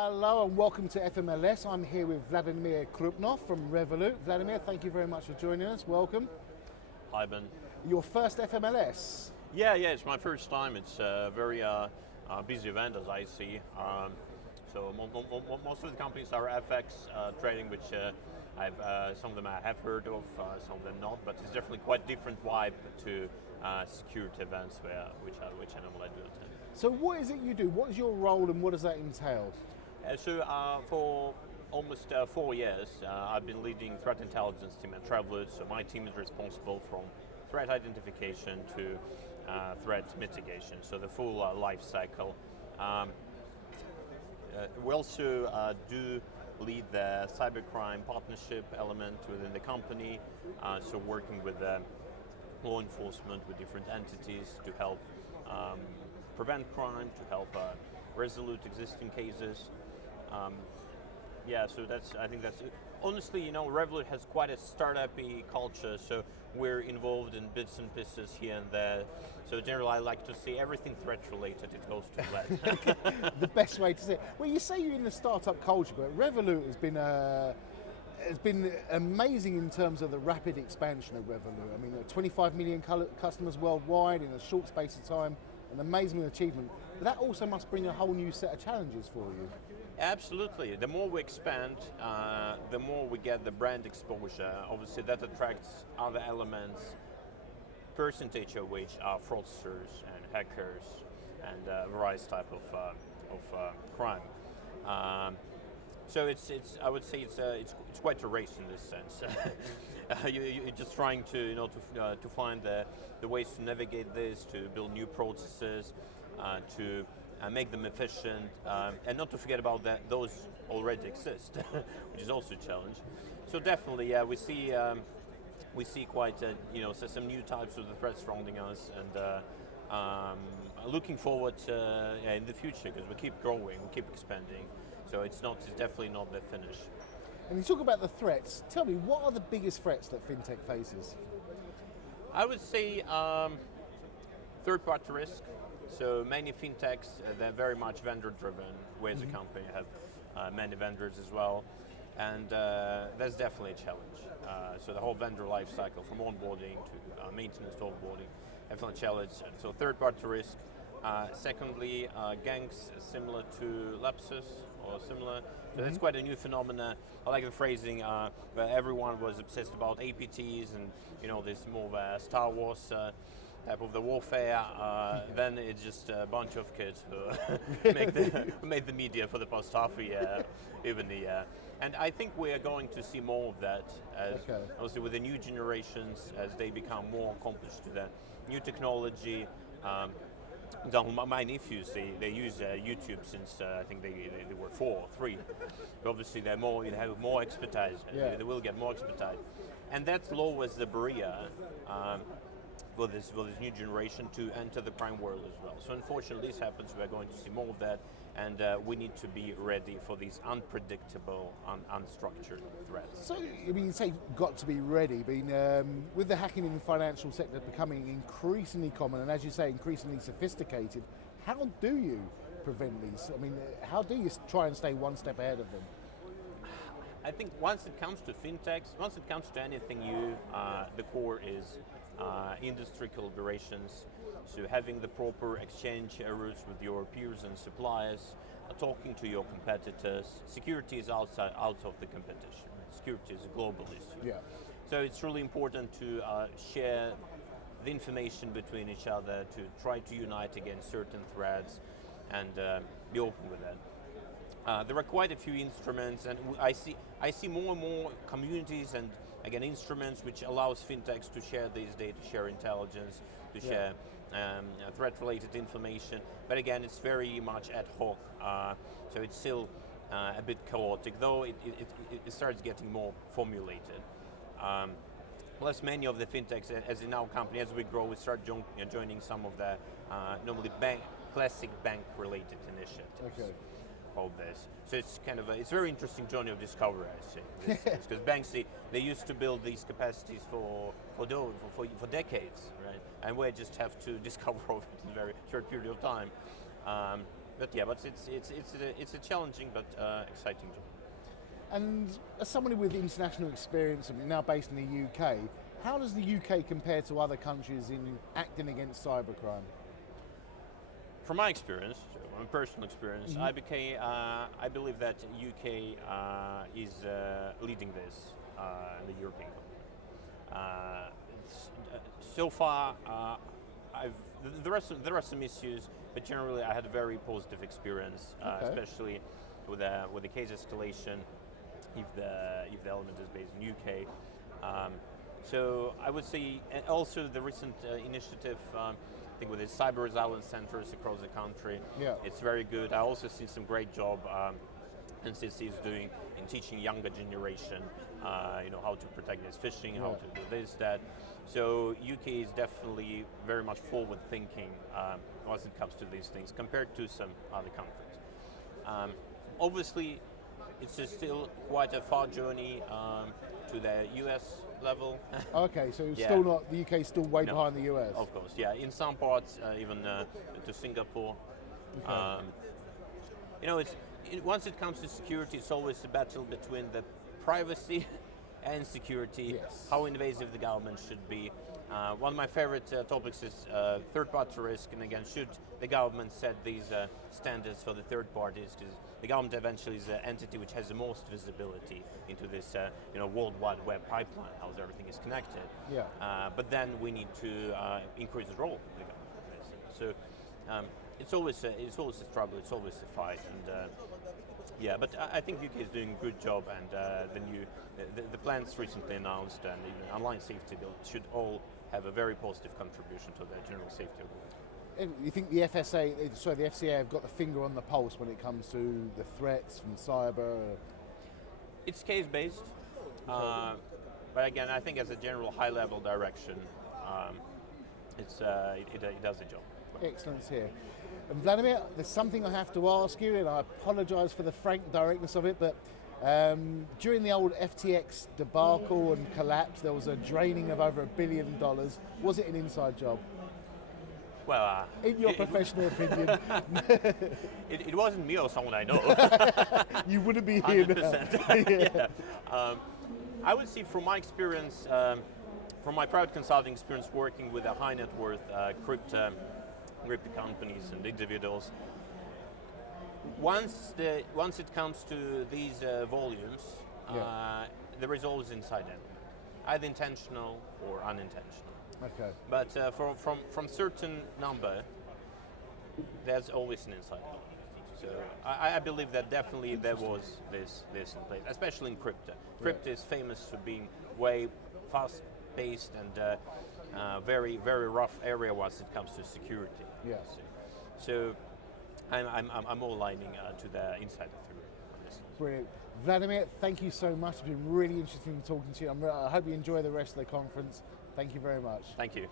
Hello and welcome to FMLS. I'm here with Vladimir Krupnov from Revolut. Vladimir, thank you very much for joining us. Welcome. Hi, Ben. Your first FMLS? Yeah, it's my first time. It's a very busy event, as I see. So most of the companies are FX trading, which some of them I have heard of, some of them not. But it's definitely quite different vibe to security events, which I normally do attend. So what is it you do? What is your role and what does that entail? For almost 4 years, I've been leading threat intelligence team at Revolut. So my team is responsible from threat identification to threat mitigation, so the full life cycle. We also do lead the cybercrime partnership element within the company, so working with law enforcement, with different entities to help prevent crime, to help resolve existing cases. So I think that's it. Honestly, Revolut has quite a startup-y culture, so we're involved in bits and pieces here and there. So generally, I like to see everything threat-related. It goes to Vlad. The best way to say it. Well, you say you're in the startup culture, but Revolut has been amazing in terms of the rapid expansion of Revolut. I mean, 25 million customers worldwide in a short space of time. An amazing achievement. But that also must bring a whole new set of challenges for you. Absolutely. The more we expand, the more we get the brand exposure. Obviously, that attracts other elements, percentage of which are fraudsters and hackers and various type of crime. So I would say it's quite a race in this sense. You're just trying to to find the ways to navigate this, to build new processes, to make them efficient, and not to forget about that those already exist, which is also a challenge. So definitely, we see quite some new types of the threats surrounding us, and looking forward in the future because we keep growing, we keep expanding. So it's definitely not the finish. And you talk about the threats. Tell me, what are the biggest threats that fintech faces? I would say third-party risk. So many fintechs, they're very much vendor-driven. We as a company have many vendors as well. And that's definitely a challenge. So the whole vendor life cycle, from onboarding to maintenance to offboarding, definitely a challenge. So third-party risk. Secondly, gangs similar to lapses or similar. So that's quite a new phenomenon. I like the phrasing where everyone was obsessed about APTs and this more of a Star Wars type of the warfare. Then it's just a bunch of kids who made the media for the past half a year, even the year. And I think we are going to see more of that as obviously with the new generations as they become more accomplished to the new technology. For example, my nephews, they use YouTube since I think they were 4 or 3. But obviously they have more expertise. Yeah. They will get more expertise, and that lowers the barrier for this new generation to enter the crime world as well. So unfortunately, this happens. We're going to see more of that, and we need to be ready for these unpredictable, unstructured threats. So, I mean, you say got to be ready, but with the hacking in the financial sector becoming increasingly common, and as you say, increasingly sophisticated, how do you prevent these? I mean, how do you try and stay one step ahead of them? I think once it comes to fintechs, once it comes to anything new, the core is industry collaborations, so having the proper exchange routes with your peers and suppliers, talking to your competitors. Security is out of the competition. Security is a global issue. Yeah. So it's really important to share the information between each other, to try to unite against certain threats, and be open with that. There are quite a few instruments, and I see more and more communities and again instruments which allows fintechs to share these data, share intelligence, to share threat-related information. But again, it's very much ad hoc, so it's still a bit chaotic, though it starts getting more formulated. Plus, many of the fintechs, as in our company, as we grow, we start joining some of the normally classic bank-related initiatives. Okay. Of this. So it's kind of it's a very interesting journey of discovery, I think, because banks they used to build these capacities for decades, right? And we just have to discover it in a very short period of time. but it's a challenging but exciting job. And as somebody with international experience and now based in the UK, how does the UK compare to other countries in acting against cybercrime? From my experience, so my personal experience, I believe that UK is leading this in the European continent. So far, there are some issues, but generally I had a very positive experience, especially with the case escalation, if the element is based in UK. So I would say, and also the recent initiative, I think with the cyber resilience centers across the country, it's very good. I also see some great job NCC is doing in teaching younger generation, how to protect against phishing, how to do this, that. So UK is definitely very much forward thinking once it comes to these things compared to some other countries. Obviously, it's still quite a far journey to the US level. Okay, so still not, the UK is still way behind the US. Of course, yeah. In some parts, even to Singapore. Okay. Once it comes to security, it's always a battle between the privacy and security, how invasive the government should be. One of my favorite topics is third-party risk, and again, should the government set these standards for the third parties, because the government eventually is the entity which has the most visibility into this World Wide Web pipeline, how everything is connected. But then we need to increase the role of the government. So it's always a struggle, it's always a fight, and but I think UK is doing a good job, and the plans recently announced and even online safety bill should all have a very positive contribution to the general safety of the world. You think the the FCA have got the finger on the pulse when it comes to the threats from cyber? It's case-based, but again, I think as a general high-level direction, it does the job. Excellent here. And Vladimir, there's something I have to ask you, and I apologise for the frank directness of it, but during the old FTX debacle and collapse, there was a draining of over $1 billion. Was it an inside job? Well, in your professional opinion. It wasn't me or someone I know. You wouldn't be here 100%. Yeah. I would say from my experience, from my private consulting experience working with a high net worth crypto companies and individuals, once it comes to these volumes, there is always inside element, either intentional or unintentional. Okay. But from certain number, there's always an inside element. So I believe that definitely there was this in place, especially in crypto. Crypto is famous for being way fast-paced and very, very rough area once it comes to security. Yes. So I'm all aligning to the insider theory on this. Brilliant. Vladimir, thank you so much. It's been really interesting talking to you. I hope you enjoy the rest of the conference. Thank you very much. Thank you.